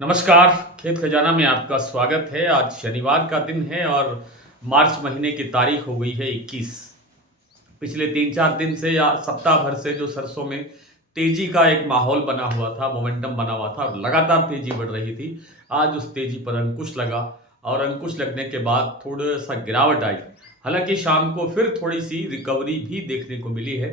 नमस्कार। खेत खजाना में आपका स्वागत है। आज शनिवार का दिन है और मार्च महीने की तारीख हो गई है 21। पिछले 3-4 दिन से या सप्ताह भर से जो सरसों में तेजी का एक माहौल बना हुआ था, मोमेंटम बना हुआ था और लगातार तेजी बढ़ रही थी, आज उस तेजी पर अंकुश लगा और अंकुश लगने के बाद थोड़ा सा गिरावट आई। हालांकि शाम को फिर थोड़ी सी रिकवरी भी देखने को मिली है,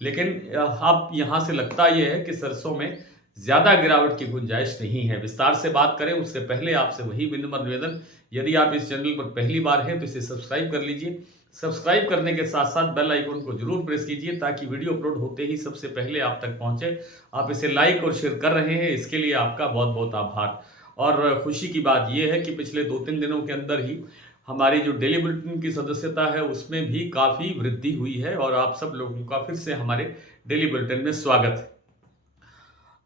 लेकिन अब यहाँ से लगता यह है कि सरसों में ज़्यादा गिरावट की गुंजाइश नहीं है। विस्तार से बात करें उससे पहले आपसे वही विनम्र निवेदन, यदि आप इस चैनल पर पहली बार हैं तो इसे सब्सक्राइब कर लीजिए। सब्सक्राइब करने के साथ साथ बेल आइकन को जरूर प्रेस कीजिए ताकि वीडियो अपलोड होते ही सबसे पहले आप तक पहुंचे। आप इसे लाइक और शेयर कर रहे हैं, इसके लिए आपका बहुत बहुत आभार। और खुशी की बात यह है कि पिछले 2-3 दिनों के अंदर ही हमारी जो डेली बुलेटिन की सदस्यता है उसमें भी काफ़ी वृद्धि हुई है और आप सब लोगों का फिर से हमारे डेली बुलेटिन में स्वागत है।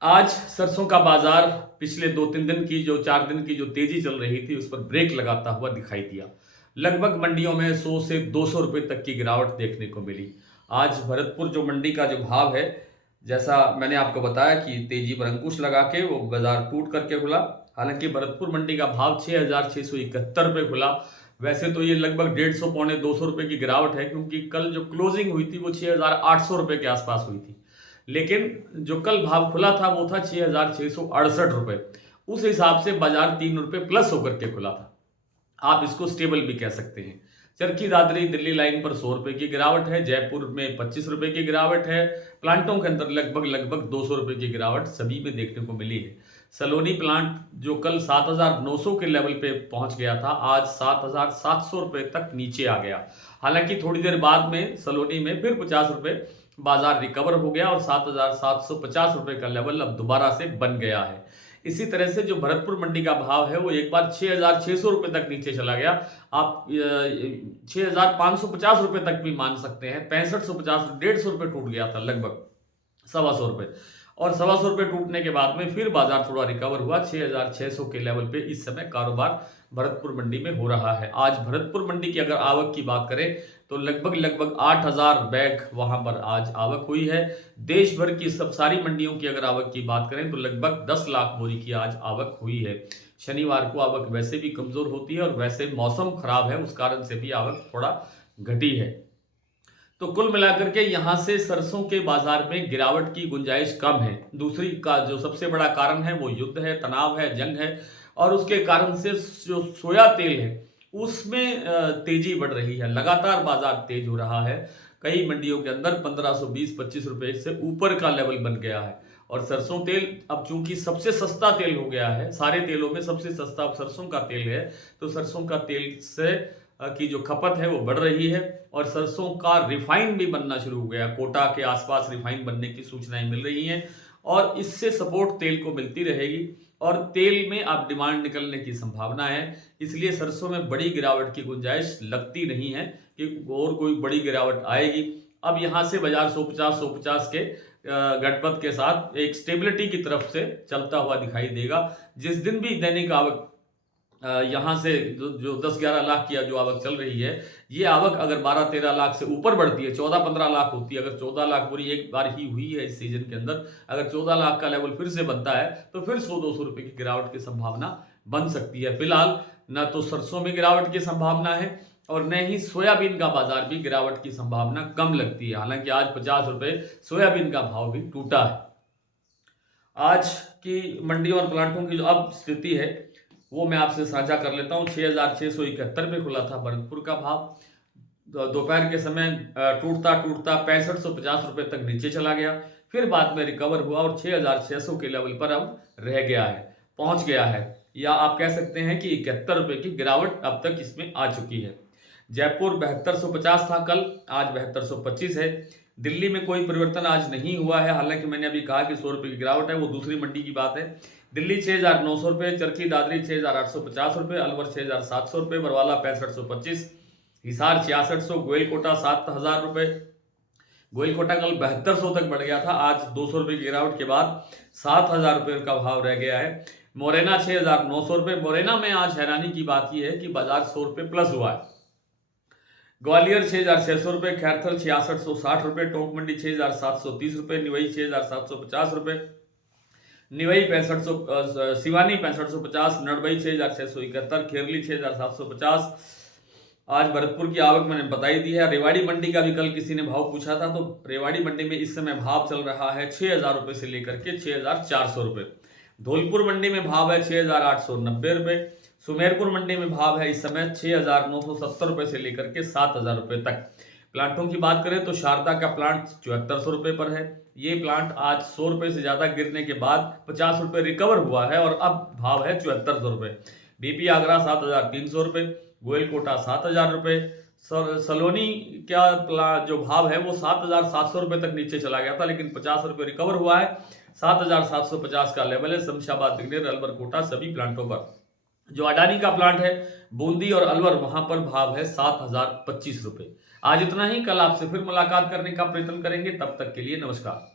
आज सरसों का बाजार पिछले 2-3 दिन की जो 4 दिन की जो तेजी चल रही थी उस पर ब्रेक लगाता हुआ दिखाई दिया। लगभग मंडियों में 100 से 200 रुपए तक की गिरावट देखने को मिली। आज भरतपुर जो मंडी का जो भाव है, जैसा मैंने आपको बताया कि तेजी पर अंकुश लगा के वो बाजार टूट करके खुला। हालांकि भरतपुर मंडी का भाव 6,671 रुपये खुला। वैसे तो ये लगभग 150 पौने 200 रुपये की गिरावट है, क्योंकि कल जो क्लोजिंग हुई थी वो 6,800 रुपये के आसपास हुई थी। लेकिन जो कल भाव खुला था वो था 6,668 रुपये। उस हिसाब से बाजार 3 रुपये प्लस होकर के खुला था। आप इसको स्टेबल भी कह सकते हैं। चरखी दादरी दिल्ली लाइन पर 100 रुपये की गिरावट है, जयपुर में 25 रुपये की गिरावट है। प्लांटों के अंदर लगभग 200 रुपये की गिरावट सभी में देखने को मिली है। सलोनी प्लांट जो कल 7,900 के लेवल पे पहुंच गया था, आज 7,700 रुपये तक नीचे आ गया। हालांकि थोड़ी देर बाद में सलोनी में फिर 50 रुपये बाजार रिकवर हो गया और 7,750 रुपये का लेवल अब दोबारा से बन गया है। इसी तरह से जो भरतपुर मंडी का भाव है वो एक बार 6,600 रुपये तक नीचे चला गया। आप 6,550 रुपये तक भी मान सकते हैं। 6550, 150 रुपये टूट गया था लगभग, 125 रुपये। और 125 रुपये टूटने के बाद में फिर बाजार थोड़ा रिकवर हुआ। 6,600 के लेवल पे इस समय कारोबार भरतपुर मंडी में हो रहा है। आज भरतपुर मंडी की अगर आवक की बात करें तो लगभग 8,000 बैग वहां पर आज आवक हुई है। देश भर की सब सारी मंडियों की अगर आवक की बात करें तो लगभग 10 लाख बोरी की आज आवक हुई है। शनिवार को आवक वैसे भी कमजोर होती है और वैसे मौसम खराब है, उस कारण से भी आवक थोड़ा घटी है। तो कुल मिलाकर के यहाँ से सरसों के बाजार में गिरावट की गुंजाइश कम है। दूसरी का जो सबसे बड़ा कारण है वो युद्ध है, तनाव है, जंग है और उसके कारण से जो सोया तेल है उसमें तेजी बढ़ रही है। लगातार बाजार तेज हो रहा है। कई मंडियों के अंदर 1520-25 रुपए से ऊपर का लेवल बन गया है। और सरसों तेल अब चूंकि सबसे सस्ता तेल हो गया है, सारे तेलों में सबसे सस्ता अब सरसों का तेल है, तो सरसों का तेल से की जो खपत है वो बढ़ रही है। और सरसों का रिफाइन भी बनना शुरू हो गया। कोटा के आसपास रिफाइन बनने की सूचनाएं मिल रही हैं और इससे सपोर्ट तेल को मिलती रहेगी और तेल में अब डिमांड निकलने की संभावना है। इसलिए सरसों में बड़ी गिरावट की गुंजाइश लगती नहीं है कि और कोई बड़ी गिरावट आएगी। अब यहाँ से बाजार 150 के घटपथ के साथ एक स्टेबिलिटी की तरफ से चलता हुआ दिखाई देगा। जिस दिन भी दैनिक आवक यहाँ से जो 10-11 लाख की जो आवक चल रही है, ये आवक अगर 12-13 लाख से ऊपर बढ़ती है, 14-15 लाख होती है, अगर 14 लाख पूरी एक बार ही हुई है इस सीजन के अंदर, अगर 14 लाख का लेवल फिर से बनता है तो फिर 100-200 रुपए की गिरावट की संभावना बन सकती है। फिलहाल न तो सरसों में गिरावट की संभावना है और न ही सोयाबीन का बाजार भी गिरावट की संभावना कम लगती है। हालांकि आज 50 रुपए सोयाबीन का भाव भी टूटा है। आज की मंडियों और प्लांटों की जो अब स्थिति है वो मैं आपसे साझा कर लेता हूँ। 6,671 पे खुला था भरतपुर का भाव। दोपहर के समय टूटता टूटता 6550 रुपये तक नीचे चला गया, फिर बाद में रिकवर हुआ और 6,600 के लेवल पर अब रह गया है, पहुंच गया है। या आप कह सकते हैं कि 71 रुपये की गिरावट अब तक इसमें आ चुकी है। जयपुर 7250 था कल, आज 7225 है। दिल्ली में कोई परिवर्तन आज नहीं हुआ है। हालांकि मैंने अभी कहा कि 100 रुपये की गिरावट है, वो दूसरी मंडी की बात है। दिल्ली 6,900 रुपये, चरखी दादरी 6,850 रुपये, अलवर 6,700 रुपये, बरवाला 6525, हिसार 6600, गोयलकोटा 7,000 रुपये। गोयलकोटा कल 7200 तक बढ़ गया था, आज 200 रुपये की गिरावट के बाद 7,000 रुपये का भाव रह गया है। मोरेना 6,900 रुपये। मोरेना में आज हैरानी की बात यह है कि बाजार 100 रुपये प्लस हुआ है। ग्वालियर 6,600 रुपये, खैरथल 6,660 रुपये, टोंक मंडी 6,730 रुपये, निवई 6,750 रुपये, निवई 6500, सिवानी 6550, नड़बई 6671, खेरली 6750। आज भरतपुर की आवक मैंने बताई दी है। रेवाड़ी मंडी का भी कल किसी ने भाव पूछा था, तो रेवाड़ी मंडी में इस समय भाव चल रहा है 6000 रुपए से लेकर के 6400 रुपए। धौलपुर मंडी में भाव है 6890 रुपए। सुमेरपुर मंडी में भाव है इस समय 6970 रुपए से लेकर के 7000 रुपए तक। प्लांटों की बात करें तो शारदा का प्लांट 7400 रुपए पर है। ये प्लांट आज 100 रुपए से ज्यादा गिरने के बाद 50 रुपए रिकवर हुआ है और अब भाव है 7400 रुपए। बीपी आगरा 7300 रुपए, गोयल कोटा 7000 रुपए। सलोनी का जो भाव है वो 7700 रुपए तक नीचे चला गया था, लेकिन 50 रुपए रिकवर हुआ है। 7750 का लेवल है। शमशाबाद, दिग्नेर, अलवर, कोटा सभी प्लांटों पर। जो अडानी का प्लांट है बूंदी और अलवर, वहां पर भाव है 7025 रुपए। आज इतना ही। कल आपसे फिर मुलाकात करने का प्रयत्न करेंगे। तब तक के लिए नमस्कार।